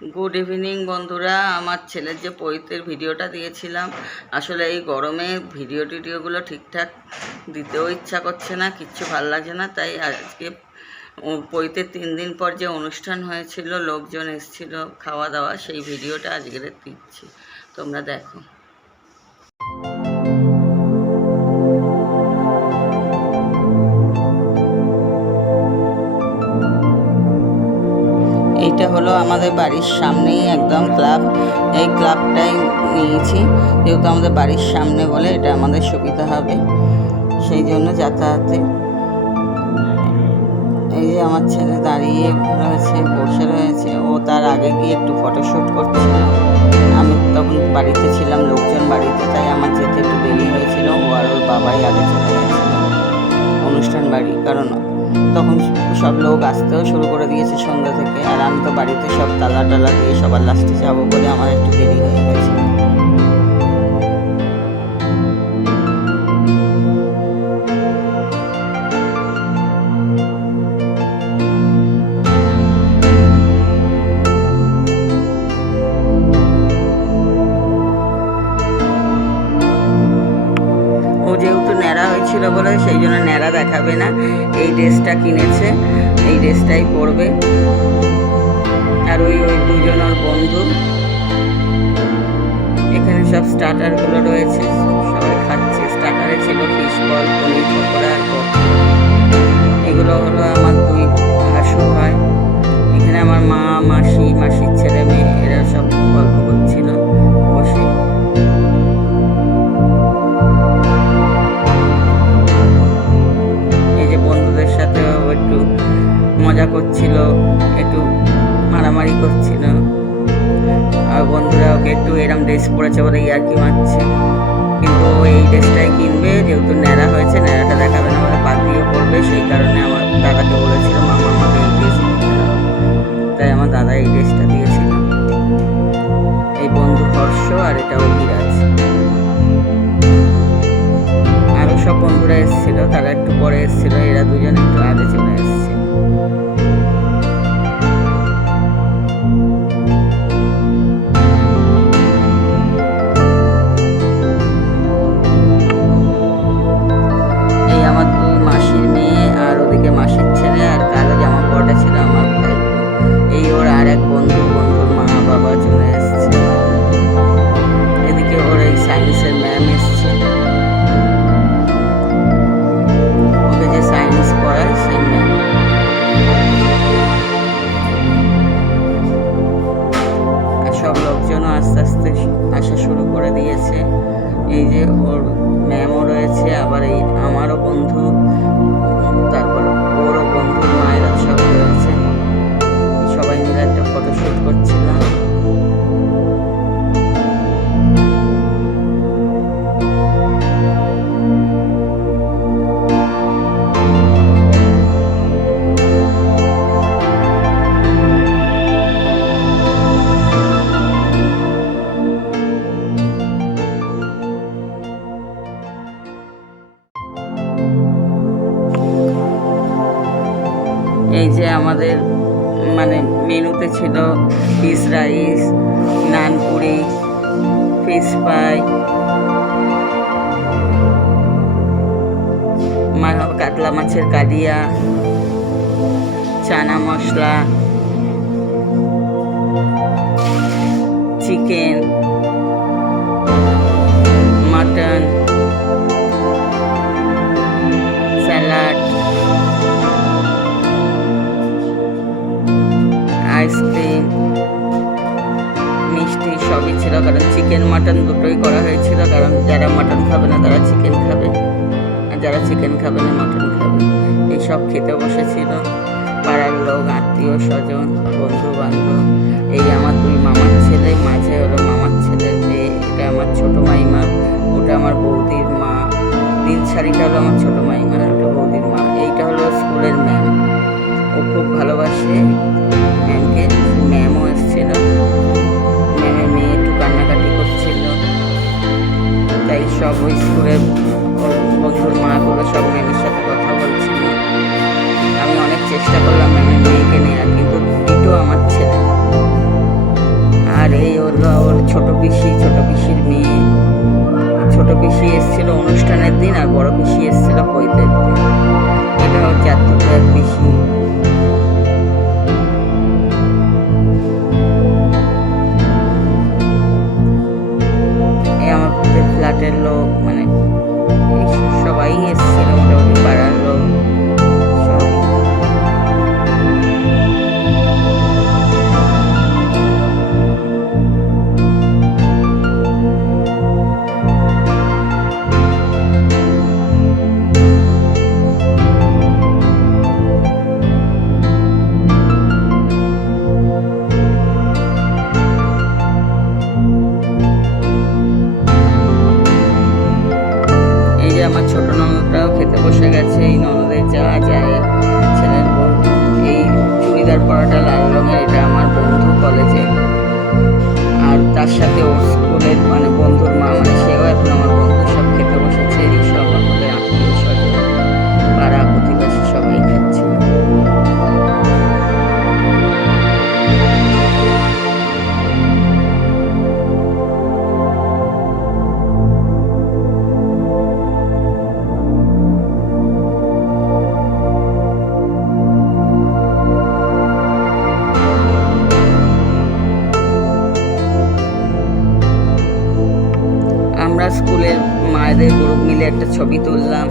Good evening বন্ধুরা। আমার ছেলের যে পৈতের ভিডিওটা দিয়েছিলাম, আসলে এই গরমে ভিডিওগুলো ঠিকঠাক দিতেও ইচ্ছা করছে না, কিচ্ছু ভালো লাগছে না। তাই আজকে পৈতের 3 দিন পর যে অনুষ্ঠান হয়েছিল, লোকজন এসেছিল খাওয়া দাওয়া, সেই ভিডিওটা আজকের দিচ্ছি, তোমরা দেখো। এইটা হলো আমাদের বাড়ির সামনেই একদম ক্লাব। এই ক্লাবটাই নিয়েছি, যেহেতু আমাদের বাড়ির সামনে বলে এটা আমাদের সুবিধা হবে, সেই জন্য যাতায়াতে। এই যে আমার ছেলে দাঁড়িয়ে রয়েছে, বসে রয়েছে, ও তার আগে গিয়ে একটু ফটোশ্যুট করছিল। আমি তখন বাড়িতে ছিলাম, লোকজন বাড়িতে, তাই আমার যেতে একটু দেরি হয়েছিল। ও আর ওর বাবাই আগে চলে গেছিল অনুষ্ঠান বাড়ি, কারণ তখন সব লোক আসতেও শুরু করে দিয়েছে সন্ধ্যা থেকে। আর আমি তো বাড়িতে সব তালা টালা দিয়ে সবার লাস্টে যাবো বলে আমার একটু দেরি হয়ে গেছে। ও যেহেতু ন্যাড়া হয়েছিল বলে সেই জন্য ন্যাড়া দেখাবে না, এই ড্রেসটা কিনেছে, এই ড্রেসটাই পরবে। আর ওই দুজন ওর বন্ধু। এখানে সব স্টার্টারগুলো রয়েছে, সবাই খাচ্ছে। স্টার্টারে ছিল ফিশ বল, পনির পকোড়া আর কফি। এগুলো হলো আমার 2 ভাসুর হয়। এখানে আমার মা, মাসির ছেলে মেয়ে, এরা সব গল্প করছিল বসে। এই যে বন্ধুদের সাথেও একটু মজা করছিল, একটু মারামারি করছিল। আর বন্ধুরা ওকে একটু এরম ড্রেস পরেছে বলে ইয়ার্কি মারছে, কিন্তু এই ড্রেসটাই কিনবে, যেহেতু ন্যাড়া হয়েছে, ন্যাড়াটা দেখাবে না, মানে পাগড়িও পরবে। সেই কারণে আমার দাদাকে বলেছিল, মামা আমাকে এই ড্রেস কিনতে হবে, তাই আমার দাদা এই ড্রেসটা দিয়েছিল। এই বন্ধু হর্ষ, আর এটা অভিরাজ। আরও সব বন্ধুরা এসেছিল, তারা একটু পরে এসেছিল, এরা দুজন একটু আগে চলে এসেছিল। আস্তে আস্তে আসা শুরু করে দিয়েছে। এই যে ওর ম্যামও রয়েছে, আবার এই আমারও বন্ধু, তারপর ওরও বন্ধু, মায়েরা সব রয়েছে। সবাই মিলে একটা ফটোশ্যুট করছিলাম। এই যে আমাদের মানে মেনুতে ছিল ফিশ রাইস, নানপুরি, ফিশ ফ্রাই, কাতলা মাছের কালিয়া, chana masala, chicken, mutton, salad, ice cream, মিষ্টি, সবই ছিল। কারণ চিকেন মাটন দুটোই করা হয়েছিল, কারণ যারা মাটন খাবে না তারা চিকেন খাবে, আর যারা চিকেন খাবে না মাটন খাবে। এইসব খেতে বসেছিল পাড়ার লোক, আত্মীয় স্বজন, বন্ধু বান্ধব। এই আমার 2 মামার ছেলে, মাঝে হলো মামার ছেলে, এটা আমার ছোট মাইমা, ওটা আমার বৌদির মা, নীল শাড়িটা হলো আমার ছোট মাইমা, ওটা বৌদির মা। এইটা হলো স্কুলের ম্যাম, ও খুব ভালোবাসে ম্যামকে। ম্যামও এসেছিল, ম্যামের মেয়ে একটু কান্নাকাটি করছিল, তাই সব ওই স্কুলের বন্ধুর মাগুলো সব ম্যামের সাথে কথা বলছিল। আমি অনেক চেষ্টা করলাম ম্যামের মেয়েকে নেওয়ার, কিন্তু দুটো আমার ছেলে, ছোট পিসির মেয়ে, ছোট পিসি এসেছিল অনুষ্ঠানের দিন আর বড় পিসি এসেছিল বইতের দিন। এটা হচ্ছে আত্মীয় এক পিসি। এই আমাদের ফ্ল্যাটের লোক, মানে সবাই এসেছিল, মোটামুটি পাড়ার লোক সবই। আমার ছোট ননদরাও খেতে বসে গেছে। এই ননদের যা যায় ছেলের বউ। এই চুড়িদার পরাটা লাল রঙের, এটা আমার বন্ধু কলেজে, আর তার সাথে ওর স্কুলের মানে বন্ধুর মা, মানে সেও এখন আমার বন্ধু। সব খেতে বসেছে, এই সব আমাদের আত্মীয় স্বজন, পাড়া প্রতিবেশী সবাই খাচ্ছে। আমরা স্কুলের মায়েদের গ্রুপ মিলে একটা ছবি তুললাম।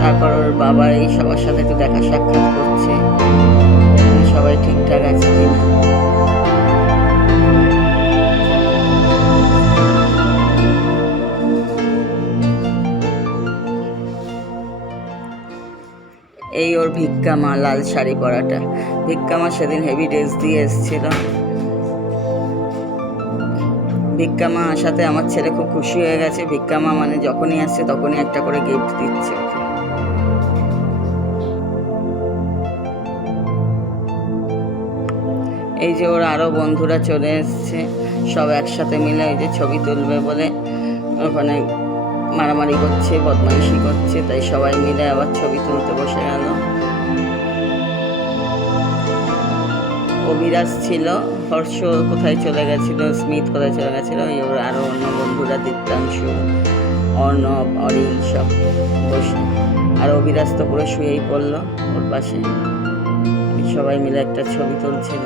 তারপর ওর বাবা এই সবার সাথে একটু দেখা সাক্ষাৎ করছে, সবাই ঠিকঠাক আছে কিনা। এই ওর ভিক্ষা মা, লাল শাড়ি পরাটা। ভিক্ষা মা সেদিন হেভি ড্রেস দিয়ে এসেছিল। ভিক্ষা মা আসাতে আমার ছেলে খুব খুশি হয়ে গেছে। ভিক্ষা মা মানে যখনই আসছে তখনই একটা করে গিফট দিচ্ছে ওকে। এই যে ওর আরও বন্ধুরা চলে এসছে, সব একসাথে মিলে ওই যে ছবি তুলবে বলে ওখানে মারামারি করছে, বদমাইশি করছে, তাই সবাই মিলে আবার ছবি তুলতে বসে গেল। অভিরাজ ছিল, হর্ষ কোথায় চলে গেছিল, স্মিথ কোথায় চলে গেছিল, এই ওর আরও অন্য বন্ধুরা দীপ্তাংশু, অর্ণব, অরিল সব বসে। আর অভিরাজ তো পুরো শুয়েই পড়লো ওর পাশে। সবাই মিলে একটা ছবি তুলছিল।